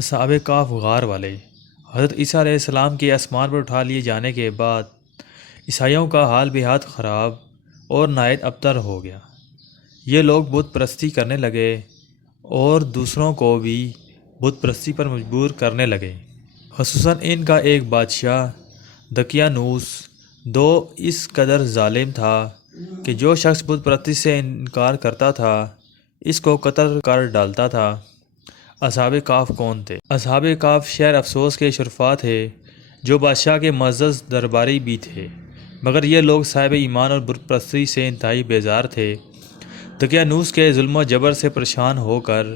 اصحاب کہف غار والے۔ حضرت عیسیٰ علیہ السلام کے آسمان پر اٹھا لیے جانے کے بعد عیسائیوں کا حال بہت خراب اور نہایت ابتر ہو گیا۔ یہ لوگ بت پرستی کرنے لگے اور دوسروں کو بھی بت پرستی پر مجبور کرنے لگے۔ خصوصاً ان کا ایک بادشاہ دقیانوس اس قدر ظالم تھا کہ جو شخص بت پرستی سے انکار کرتا تھا اس کو قتل کر ڈالتا تھا۔ اصحاب کہف کون تھے؟ اصحاب کہف شہر افسوس کے شرفاء تھے جو بادشاہ کے معزز درباری بھی تھے، مگر یہ لوگ صاحب ایمان اور بت پرستی سے انتہائی بیزار تھے۔ دقیانوس کے ظلم و جبر سے پریشان ہو کر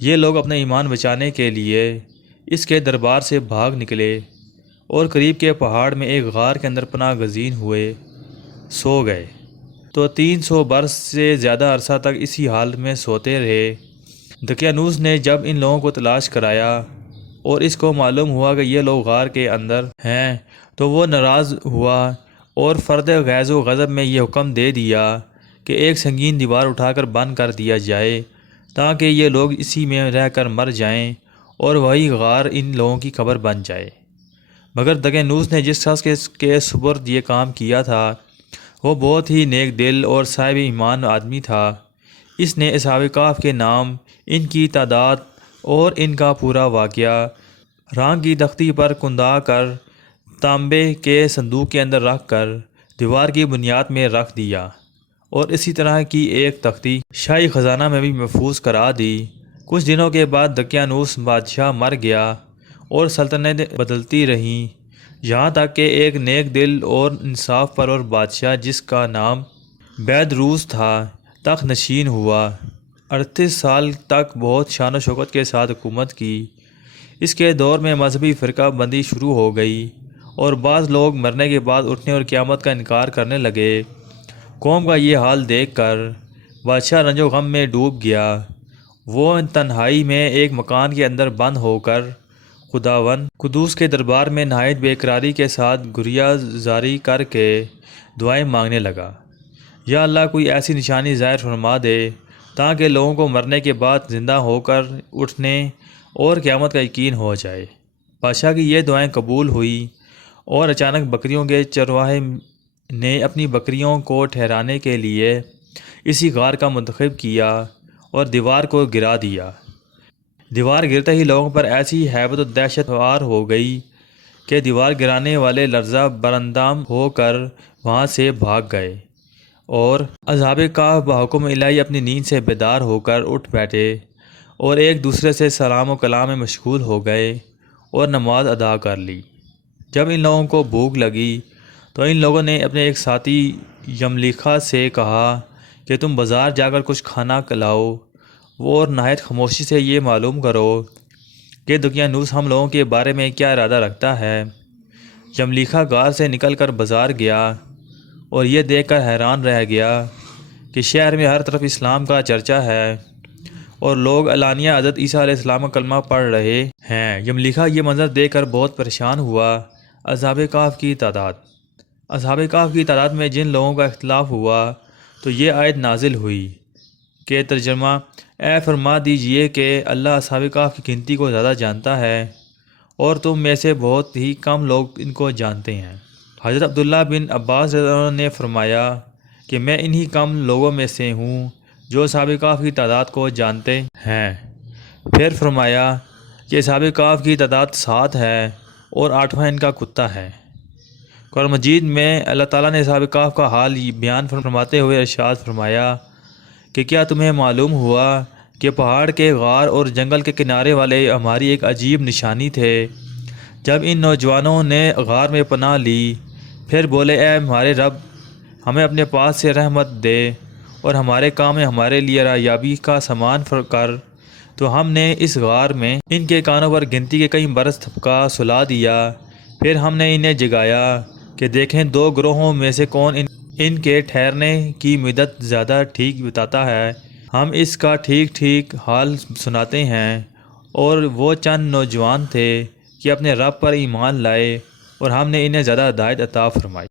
یہ لوگ اپنا ایمان بچانے کے لیے اس کے دربار سے بھاگ نکلے اور قریب کے پہاڑ میں ایک غار کے اندر پناہ گزین ہوئے سو گئے تو 300 برس سے زیادہ عرصہ تک اسی حال میں سوتے رہے۔ دقیانوس نے جب ان لوگوں کو تلاش کرایا اور اس کو معلوم ہوا کہ یہ لوگ غار کے اندر ہیں تو وہ ناراض ہوا اور فرد غیظ و غضب میں یہ حکم دے دیا کہ ایک سنگین دیوار اٹھا کر بند کر دیا جائے تاکہ یہ لوگ اسی میں رہ کر مر جائیں اور وہی غار ان لوگوں کی قبر بن جائے۔ مگر دقیانوس نے جس شخص کے سپرد یہ کام کیا تھا وہ بہت ہی نیک دل اور صاحب ایمان آدمی تھا۔ اس نے اصحاب کہف کے نام، ان کی تعداد اور ان کا پورا واقعہ رانگ کی تختی پر کندہ کر تانبے کے صندوق کے اندر رکھ کر دیوار کی بنیاد میں رکھ دیا اور اسی طرح کی ایک تختی شاہی خزانہ میں بھی محفوظ کرا دی۔ کچھ دنوں کے بعد دقیانوس بادشاہ مر گیا اور سلطنتیں بدلتی رہیں یہاں تک کہ ایک نیک دل اور انصاف پرور بادشاہ جس کا نام بیدروس تھا تخت نشین ہوا۔ 38 سال تک بہت شان و شوکت کے ساتھ حکومت کی۔ اس کے دور میں مذہبی فرقہ بندی شروع ہو گئی اور بعض لوگ مرنے کے بعد اٹھنے اور قیامت کا انکار کرنے لگے۔ قوم کا یہ حال دیکھ کر بادشاہ رنج و غم میں ڈوب گیا۔ وہ تنہائی میں ایک مکان کے اندر بند ہو کر خداوند قدوس کے دربار میں نہایت بے قراری کے ساتھ گریہ زاری کر کے دعائیں مانگنے لگا۔ یا اللہ، کوئی ایسی نشانی ظاہر فرما دے تاکہ لوگوں کو مرنے کے بعد زندہ ہو کر اٹھنے اور قیامت کا یقین ہو جائے۔ بادشاہ کی یہ دعائیں قبول ہوئی اور اچانک بکریوں کے چرواہے نے اپنی بکریوں کو ٹھہرانے کے لیے اسی غار کا منتخب کیا اور دیوار کو گرا دیا۔ دیوار گرتے ہی لوگوں پر ایسی ہیبت و دہشت سوار ہو گئی کہ دیوار گرانے والے لرزہ براندام ہو کر وہاں سے بھاگ گئے اور اصحاب کہف بحکم الہی اپنی نیند سے بیدار ہو کر اٹھ بیٹھے اور ایک دوسرے سے سلام و کلام میں مشغول ہو گئے اور نماز ادا کر لی۔ جب ان لوگوں کو بھوک لگی تو ان لوگوں نے اپنے ایک ساتھی یملیخا سے کہا کہ تم بازار جا کر کچھ کھانا لاؤ اور نہایت خاموشی سے یہ معلوم کرو کہ دقیانوس ہم لوگوں کے بارے میں کیا ارادہ رکھتا ہے۔ یملیخا غار سے نکل کر بازار گیا اور یہ دیکھ کر حیران رہ گیا کہ شہر میں ہر طرف اسلام کا چرچا ہے اور لوگ علانیہ حضرت عیسیٰ علیہ السلام کا کلمہ پڑھ رہے ہیں۔ یملیخا یہ منظر دیکھ کر بہت پریشان ہوا۔ اصحاب کہف کی تعداد میں جن لوگوں کا اختلاف ہوا تو یہ آیت نازل ہوئی کہ ترجمہ: اے فرما دیجئے کہ اللہ اصحاب کہف کی گنتی کو زیادہ جانتا ہے اور تم میں سے بہت ہی کم لوگ ان کو جانتے ہیں۔ حضرت عبداللہ بن عباس رضی اللہ عنہ نے فرمایا کہ میں انہی کم لوگوں میں سے ہوں جو اصحاب کہف کی تعداد کو جانتے ہیں۔ پھر فرمایا کہ اصحاب کہف کی تعداد 7 ہے اور 8واں ان کا کتا ہے۔ قرآن مجید میں اللہ تعالیٰ نے اصحاب کہف کا حال بیان فرماتے ہوئے ارشاد فرمایا کہ کیا تمہیں معلوم ہوا کہ پہاڑ کے غار اور جنگل کے کنارے والے ہماری ایک عجیب نشانی تھے۔ جب ان نوجوانوں نے غار میں پناہ لی پھر بولے، اے ہمارے رب، ہمیں اپنے پاس سے رحمت دے اور ہمارے کام میں ہمارے لیے رایابی کا سامان کر۔ تو ہم نے اس غار میں ان کے کانوں پر گنتی کے کئی برس تھپکا سلا دیا۔ پھر ہم نے انہیں جگایا کہ دیکھیں 2 گروہوں میں سے کون ان کے ٹھہرنے کی مدت زیادہ ٹھیک بتاتا ہے۔ ہم اس کا ٹھیک حال سناتے ہیں۔ اور وہ چند نوجوان تھے کہ اپنے رب پر ایمان لائے اور ہم نے انہیں زیادہ ہدایت عطا فرمائی۔